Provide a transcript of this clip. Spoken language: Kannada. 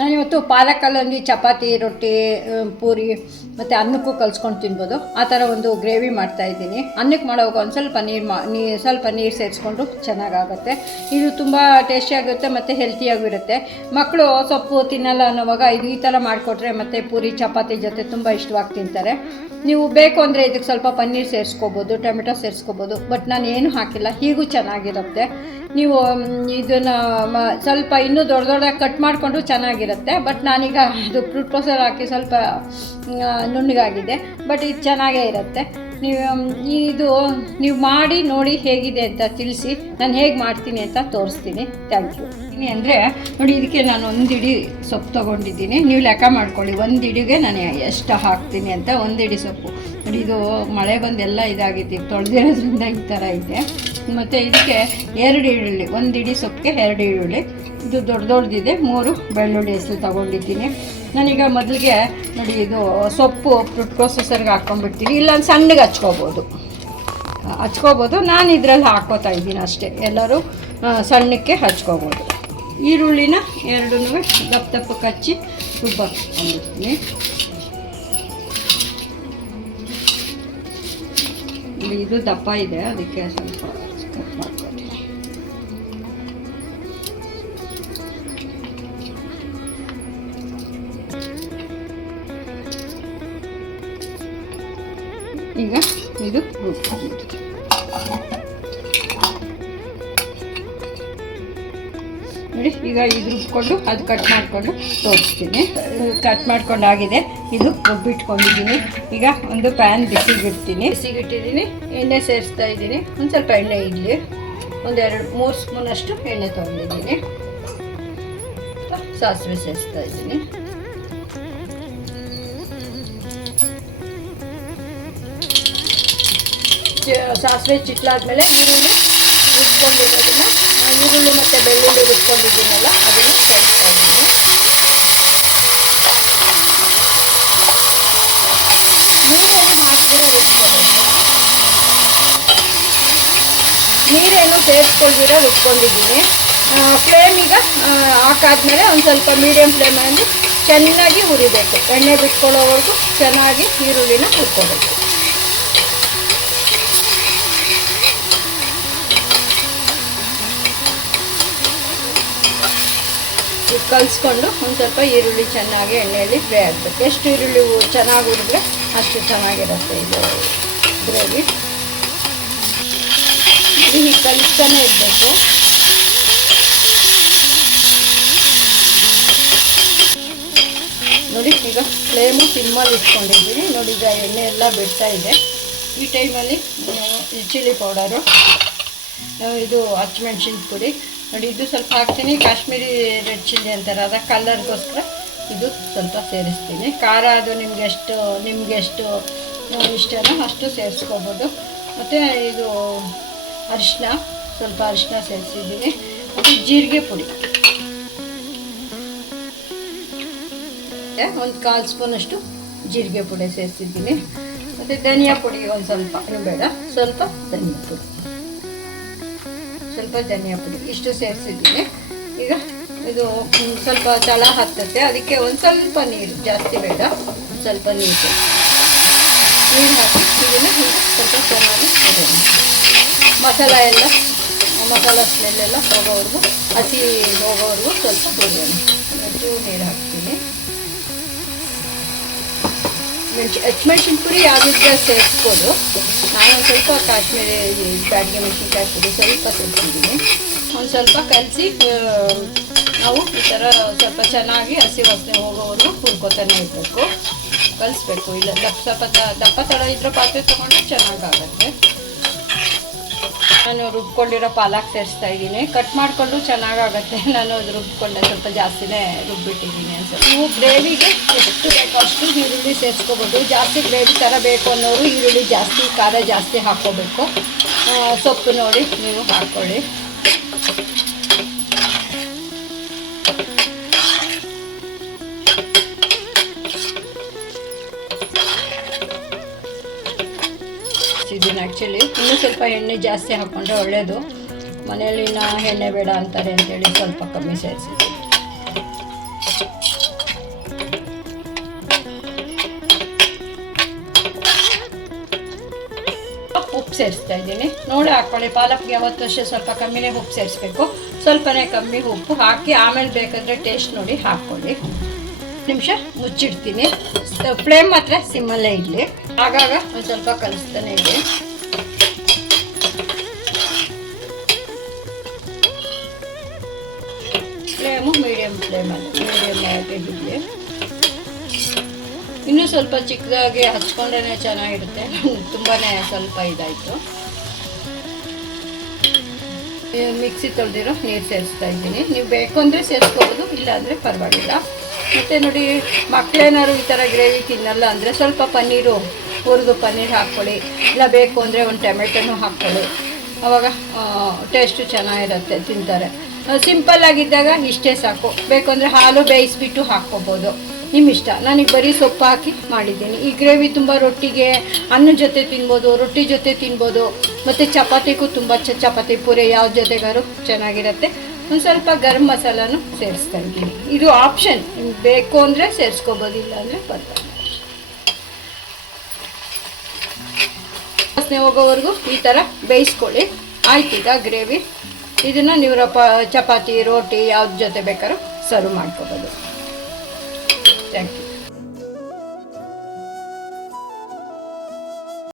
ನಾನಿವತ್ತು ಪಾಲಕಲ್ಲೊಂದು ಚಪಾತಿ ರೊಟ್ಟಿ ಪೂರಿ ಮತ್ತು ಅನ್ನಕ್ಕೂ ಕಲ್ಸ್ಕೊಂಡು ತಿನ್ಬೋದು. ಆ ಥರ ಒಂದು ಗ್ರೇವಿ ಮಾಡ್ತಾಯಿದ್ದೀನಿ. ಅನ್ನಕ್ಕೆ ಮಾಡೋವಾಗ ಒಂದು ಸ್ವಲ್ಪ ಸ್ವಲ್ಪ ನೀರು ಸೇರಿಸ್ಕೊಂಡು ಚೆನ್ನಾಗಾಗುತ್ತೆ. ಇದು ತುಂಬ ಟೇಸ್ಟಿಯಾಗುತ್ತೆ ಮತ್ತು ಹೆಲ್ತಿಯಾಗೂ ಇರುತ್ತೆ. ಮಕ್ಕಳು ಸೊಪ್ಪು ತಿನ್ನಲ್ಲ ಅನ್ನೋವಾಗ ಈ ಥರ ಮಾಡಿಕೊಟ್ರೆ ಮತ್ತು ಪೂರಿ ಚಪಾತಿ ಜೊತೆ ತುಂಬ ಇಷ್ಟವಾಗಿ ತಿಂತಾರೆ. ನೀವು ಬೇಕು ಅಂದರೆ ಇದಕ್ಕೆ ಸ್ವಲ್ಪ ಪನ್ನೀರ್ ಸೇರಿಸ್ಕೋಬೋದು, ಟೊಮೆಟೊ ಸೇರಿಸ್ಕೋಬೋದು. ಬಟ್ ನಾನು ಏನು ಹಾಕಿಲ್ಲ, ಹೀಗೂ ಚೆನ್ನಾಗಿರುತ್ತೆ. ನೀವು ಇದನ್ನು ಸ್ವಲ್ಪ ಇನ್ನೂ ದೊಡ್ಡದಾಗಿ ಕಟ್ ಮಾಡಿಕೊಂಡು ಚೆನ್ನಾಗಿರುತ್ತೆ. ಬಟ್ ನಾನೀಗ ಇದು ಫ್ರೂಟ್ ಪ್ರೊಸೆಸರ್ ಹಾಕಿ ಸ್ವಲ್ಪ ನುಣ್ಣಗಾಗಿದೆ. ಬಟ್ ಇದು ಚೆನ್ನಾಗೇ ಇರುತ್ತೆ. ನೀವು ಮಾಡಿ ನೋಡಿ ಹೇಗಿದೆ ಅಂತ ತಿಳಿಸಿ. ನಾನು ಹೇಗೆ ಮಾಡ್ತೀನಿ ಅಂತ ತೋರಿಸ್ತೀನಿ. Thank you. ಅಂದರೆ ನೋಡಿ, ಇದಕ್ಕೆ ನಾನು 1 ಹಿಡಿ ಸೊಪ್ಪು ತೊಗೊಂಡಿದ್ದೀನಿ. ನೀವು ಲೆಕ್ಕ ಮಾಡ್ಕೊಳ್ಳಿ, 1 ಹಿಡಿಗೆ ನಾನು ಎಷ್ಟು ಹಾಕ್ತೀನಿ ಅಂತ. 1 ಹಿಡಿ ಸೊಪ್ಪು ನೋಡಿ, ಇದು ಮಳೆ ಬಂದೆಲ್ಲ ಇದಾಗಿದೆ, ತೊಳೆದಿರೋದ್ರಿಂದ ಈ ಥರ ಇದೆ. ಮತ್ತು ಇದಕ್ಕೆ 2 ಈರುಳ್ಳಿ, 1 ಹಿಡಿ ಸೊಪ್ಪಿಗೆ 2 ಈರುಳ್ಳಿ. ಇದು ದೊಡ್ಡದಿದೆ. 3 ಬೆಳ್ಳುಳ್ಳಿ ಹೆಸರು ತೊಗೊಂಡಿದ್ದೀನಿ. ನಾನೀಗ ಮೊದಲಿಗೆ ನೋಡಿ, ಇದು ಸೊಪ್ಪು ಫ್ರೂಟ್ ಪ್ರೊಸೆಸರ್ಗೆ ಹಾಕ್ಕೊಂಡ್ಬಿಡ್ತೀನಿ. ಇಲ್ಲ ಸಣ್ಣಗೆ ಹಚ್ಕೋಬೋದು. ನಾನು ಇದರಲ್ಲಿ ಹಾಕ್ಕೋತಾ ಇದ್ದೀನಿ ಅಷ್ಟೇ. ಎಲ್ಲರೂ ಸಣ್ಣಕ್ಕೆ ಹಚ್ಕೋಬೋದು. ಈರುಳ್ಳಿನ 2 ದಪ್ಪ ಕಚ್ಚಿ ರುಬ್ಬಿಟ್ಕೊಂಡಿರ್ತೀನಿ. ಇದು ದಪ್ಪ ಇದೆ, ಅದಕ್ಕೆ ಸ್ವಲ್ಪ ಕಟ್ ಮಾಡ್ಕೊತೀನಿ. ಈಗ ಇದು ರುಬ್ಬಿಟ್ಟು ನೋಡಿ. ಈಗ ಇದು ರುಬ್ಕೊಂಡು ಅದು ಕಟ್ ಮಾಡಿಕೊಂಡು ತೋರಿಸ್ತೀನಿ. ಕಟ್ ಮಾಡ್ಕೊಂಡಾಗಿದೆ. ಇದು ರುಬ್ಬಿಟ್ಕೊಂಡಿದ್ದೀನಿ. ಈಗ ಒಂದು ಪ್ಯಾನ್ ಬಿಸಿಗಿಟ್ಟಿದ್ದೀನಿ. ಎಣ್ಣೆ ಸೇರಿಸ್ತಾ ಇದ್ದೀನಿ. ಒಂದು ಸ್ವಲ್ಪ ಎಣ್ಣೆ ಇಡಲಿ. 2-3 ಸ್ಪೂನಷ್ಟು ಎಣ್ಣೆ ತೊಗೊಂಡಿದ್ದೀನಿ. ಸಾಸಿವೆ ಸೇರಿಸ್ತಾ ಇದ್ದೀನಿ. ಸಾಸಿವೆ ಚಿಟ್ಲಾದ್ಮೇಲೆ ಈರುಳ್ಳಿ ರುಬ್ಕೊಂಡಿರೋದನ್ನು, ಈರುಳ್ಳಿ ಮತ್ತು ಬೆಳ್ಳುಳ್ಳಿ ರುಬ್ಕೊಂಡಿದ್ದೀನಲ್ಲ ಅದನ್ನು ಸೇರಿಸ್ತಾ ಇದ್ದೀನಿ. ನೀರೇನು ಸೇರಿಸ್ಕೊಳ್ದಿರೋ ರುಬ್ಕೊಂಡಿದ್ದೀನಿ. ಫ್ಲೇಮ್ ಈಗ ಹಾಕಾದ್ಮೇಲೆ ಒಂದು ಸ್ವಲ್ಪ ಮೀಡಿಯಮ್ ಫ್ಲೇಮಲ್ಲಿ ಚೆನ್ನಾಗಿ ಹುರಿಬೇಕು. ಎಣ್ಣೆ ಬಿಟ್ಕೊಳ್ಳೋವರೆಗೂ ಚೆನ್ನಾಗಿ ಈರುಳ್ಳಿನ ಹುರ್ಕೋಬೇಕು. ಕಲಿಸ್ಕೊಂಡು ಒಂದು ಸ್ವಲ್ಪ ಈರುಳ್ಳಿ ಚೆನ್ನಾಗಿ ಎಣ್ಣೆಯಲ್ಲಿ ಫ್ರೈ ಆಗಬೇಕು. ಎಷ್ಟು ಈರುಳ್ಳಿ ಚೆನ್ನಾಗಿ ಹುರಿದ್ರೆ ಅಷ್ಟು ಚೆನ್ನಾಗಿರುತ್ತೆ ಇದು ಗ್ರೇವಿ. ಹೀಗೆ ಕಲಿಸ್ತಾನೆ ಇರಬೇಕು. ನೋಡಿ, ಈಗ ಫ್ಲೇಮು ಸಿಮ್ಮಲ್ಲಿ ಇಟ್ಕೊಂಡಿದ್ದೀನಿ. ನೋಡಿ, ಈಗ ಎಣ್ಣೆ ಎಲ್ಲ ಬಿಡ್ತಾ ಇದೆ. ಈ ಟೈಮಲ್ಲಿ ಚಿಲ್ಲಿ ಪೌಡರು, ಇದು ಹಸಿಮೆಣ್ಸಿನ ಪುಡಿ ನೋಡಿ, ಇದು ಸ್ವಲ್ಪ ಹಾಕ್ತೀನಿ. ಕಾಶ್ಮೀರಿ ರೆಡ್ ಚಿಲ್ಲಿ ಅಂತಾರೆ, ಅದ ಕಲರ್ಗೋಸ್ಕರ ಇದು ಸ್ವಲ್ಪ ಸೇರಿಸ್ತೀನಿ. ಖಾರ ಅದು ನಿಮಗೆ ಎಷ್ಟು ಇಷ್ಟನೋ ಅಷ್ಟು ಸೇರಿಸ್ಕೋಬೋದು. ಮತ್ತು ಇದು ಸ್ವಲ್ಪ ಅರಿಶಿನ ಸೇರಿಸಿದ್ದೀನಿ. ಮತ್ತು ಜೀರಿಗೆ ಪುಡಿ 1/4 ಸ್ಪೂನಷ್ಟು ಜೀರಿಗೆ ಪುಡಿ ಸೇರಿಸಿದ್ದೀನಿ. ಮತ್ತು ಧನಿಯಾ ಪುಡಿ ಒಂದು ಸ್ವಲ್ಪ, ಬೇಡ, ಸ್ವಲ್ಪ ಧನಿಯಾ ಪುಡಿ ಇಷ್ಟು ಸೇರಿಸಿದ್ದೀನಿ. ಈಗ ಇದು ಸ್ವಲ್ಪ ತಳ ಹತ್ತುತ್ತೆ, ಅದಕ್ಕೆ ಒಂದು ಸ್ವಲ್ಪ ನೀರು, ಜಾಸ್ತಿ ಬೇಡ, ಒಂದು ಸ್ವಲ್ಪ ನೀರು ಹಾಕಿ ಇದನ್ನು ಸ್ವಲ್ಪ ಚೆನ್ನಾಗಿ ಮಸಾಲ ಸ್ಮೆಲ್ಲೆಲ್ಲ ಹೋಗೋವರೆಗೂ, ಹಸಿ ಹೋಗೋವರೆಗೂ ಸ್ವಲ್ಪ ಹುರಿಯೋಣ. ನೀರು ಹಾಕ್ತೀನಿ. ಹಸಿಮೆಣ್ಸಿನ ಪುಡಿ ಯಾವ್ದಿದ್ರೆ ಸೇರಿಸ್ಬೋದು. ನಾನು ಸ್ವಲ್ಪ ಕಾಶ್ಮೀರಿ ಬ್ಯಾಡಿಗೆ ಮೆಣಸಿನ್ಕಾಯಿ ಪುಡಿ ಸ್ವಲ್ಪ ಸೇರಿಸಿದ್ದೀನಿ. ಒಂದು ಸ್ವಲ್ಪ ಕಲಸಿ ನಾವು ಈ ಥರ ಸ್ವಲ್ಪ ಚೆನ್ನಾಗಿ ಹಸಿ ವಾಸನೆ ಹೋಗೋವರೆಗೂ ಹುರ್ಕೋತಾನೆ ಇರಬೇಕು, ಕಲಿಸ್ಬೇಕು. ಇಲ್ಲ ದಪ್ಪ ತಳ ಇದ್ರೆ ಪಾತ್ರೆ ತೊಗೊಂಡ್ರೆ ಚೆನ್ನಾಗಾಗತ್ತೆ. ನಾನು ರುಬ್ಕೊಂಡಿರೋ ಪಾಲಕ್ ಸೇರಿಸ್ತಾ ಇದ್ದೀನಿ. ಕಟ್ ಮಾಡಿಕೊಂಡು ಚೆನ್ನಾಗಾಗತ್ತೆ. ನಾನು ಅದು ರುಬ್ಕೊಂಡೆ ಸ್ವಲ್ಪ ಜಾಸ್ತಿನೇ ರುಬ್ಬಿಟ್ಟಿದ್ದೀನಿ ಅನ್ಸುತ್ತೆ. ನೀವು ಗ್ರೇವಿಗೆ ಎಷ್ಟು ಬೇಕೋ ಅಷ್ಟು ಈರುಳ್ಳಿ ಸೇರಿಸ್ಕೋಬೋದು. ಜಾಸ್ತಿ ಗ್ರೇವಿ ಥರ ಬೇಕು ಅನ್ನೋರು ಈರುಳ್ಳಿ ಜಾಸ್ತಿ, ಖಾರ ಜಾಸ್ತಿ ಹಾಕ್ಕೋಬೇಕು. ಸೊಪ್ಪು ನೋಡಿ ನೀವು ಹಾಕ್ಕೊಳ್ಳಿ. ಇದನ್ನು ಆ್ಯಕ್ಚುಲಿ ಇನ್ನೂ ಸ್ವಲ್ಪ ಎಣ್ಣೆ ಜಾಸ್ತಿ ಹಾಕ್ಕೊಂಡ್ರೆ ಒಳ್ಳೆಯದು. ಮನೆಯಲ್ಲಿ ಎಣ್ಣೆ ಬೇಡ ಅಂತಾರೆ ಅಂತೇಳಿ ಸ್ವಲ್ಪ ಕಮ್ಮಿ ಸೇರಿಸಿದ್ದೀನಿ. ಉಪ್ಪು ಸೇರಿಸ್ತಾ ಇದ್ದೀನಿ. ನೋಡಿ ಹಾಕ್ಕೊಳ್ಳಿ, ಪಾಲಕ್ಗೆ ಯಾವತ್ತೂ ಅಷ್ಟೇ ಸ್ವಲ್ಪ ಕಮ್ಮಿನೇ ಉಪ್ಪು ಸೇರಿಸ್ಬೇಕು. ಸ್ವಲ್ಪನೇ ಕಮ್ಮಿ ಉಪ್ಪು ಹಾಕಿ ಆಮೇಲೆ ಬೇಕಾದರೆ ಟೇಸ್ಟ್ ನೋಡಿ ಹಾಕ್ಕೊಳ್ಳಿ. ನಿಮಿಷ ಮುಚ್ಚಿಡ್ತೀನಿ. ಫ್ಲೇಮ್ ಮಾತ್ರ ಸಿಮ್ಮಲ್ಲೇ ಇರಲಿ. ಆಗಾಗ ಒಂದು ಸ್ವಲ್ಪ ಕಲಿಸ್ತಾನೆ ಇದೆ. ಫ್ಲೇಮು ಮೀಡಿಯಮ್ ಆಗಿ ಬಿಡಲಿ. ಇನ್ನೂ ಸ್ವಲ್ಪ ಚಿಕ್ಕದಾಗಿ ಹಚ್ಕೊಂಡ್ರೆ ಚೆನ್ನಾಗಿರುತ್ತೆ. ತುಂಬಾ ಸ್ವಲ್ಪ ಇದಾಯಿತು. ಮಿಕ್ಸಿ ತೊಳೆದಿರೋ ನೀರು ಸೇರಿಸ್ತಾ ಇದ್ದೀನಿ. ನೀವು ಬೇಕು ಅಂದರೆ ಸೇರಿಸ್ಕೋಬೋದು, ಇಲ್ಲಾಂದರೆ ಪರವಾಗಿಲ್ಲ. ಮತ್ತು ನೋಡಿ, ಮಕ್ಕಳೇನಾದ್ರು ಈ ಥರ ಗ್ರೇವಿ ತಿನ್ನಲ್ಲ ಅಂದರೆ ಸ್ವಲ್ಪ ಪನ್ನೀರು ಹುರಿದು ಪನ್ನೀರ್ ಹಾಕ್ಕೊಳ್ಳಿ. ಇಲ್ಲ ಬೇಕು ಅಂದರೆ ಒಂದು ಟೊಮೆಟೊನೂ ಹಾಕ್ಕೊಳ್ಳಿ. ಆವಾಗ ಟೇಸ್ಟು ಚೆನ್ನಾಗಿರುತ್ತೆ, ತಿಂತಾರೆ. ಸಿಂಪಲ್ಲಾಗಿದ್ದಾಗ ಇಷ್ಟೇ ಸಾಕು. ಬೇಕು ಅಂದರೆ ಹಾಲು ಬೇಯಿಸ್ಬಿಟ್ಟು ಹಾಕ್ಕೋಬೋದು, ನಿಮ್ಮ ಇಷ್ಟ. ನಾನೀಗ ಬರೀ ಸೊಪ್ಪು ಹಾಕಿ ಮಾಡಿದ್ದೀನಿ. ಈ ಗ್ರೇವಿ ತುಂಬ ರೊಟ್ಟಿಗೆ, ಅನ್ನದ ಜೊತೆ ತಿನ್ಬೋದು, ರೊಟ್ಟಿ ಜೊತೆ ತಿನ್ಬೋದು, ಮತ್ತು ಚಪಾತಿಗೂ ತುಂಬ ಚಪಾತಿ ಪೂರಿ ಯಾವ ಜೊತೆಗಾರು ಚೆನ್ನಾಗಿರುತ್ತೆ. ಒಂದು ಸ್ವಲ್ಪ ಗರಂ ಮಸಾಲಾನು ಸೇರಿಸ್ತಾ ಇದ್ದೀನಿ. ಇದು ಆಪ್ಷನ್, ನಿಮ್ಗೆ ಬೇಕು ಅಂದರೆ ಸೇರಿಸ್ಕೋಬೋದು, ಇಲ್ಲ ಅಂದರೆ ಪರವಾಗಿಲ್ಲ. ವಾಸನೆ ಹೋಗೋವರೆಗೂ ಈ ಥರ ಬೇಯಿಸ್ಕೊಳ್ಳಿ. ಆಯ್ತು, ಈಗ ಗ್ರೇವಿ. ಇದನ್ನು ನೀವು ಚಪಾತಿ ರೋಟಿ ಯಾವ್ದು ಜೊತೆ ಬೇಕಾದ್ರೂ ಸರ್ವ್ ಮಾಡ್ಕೋಬೋದು. Thank you.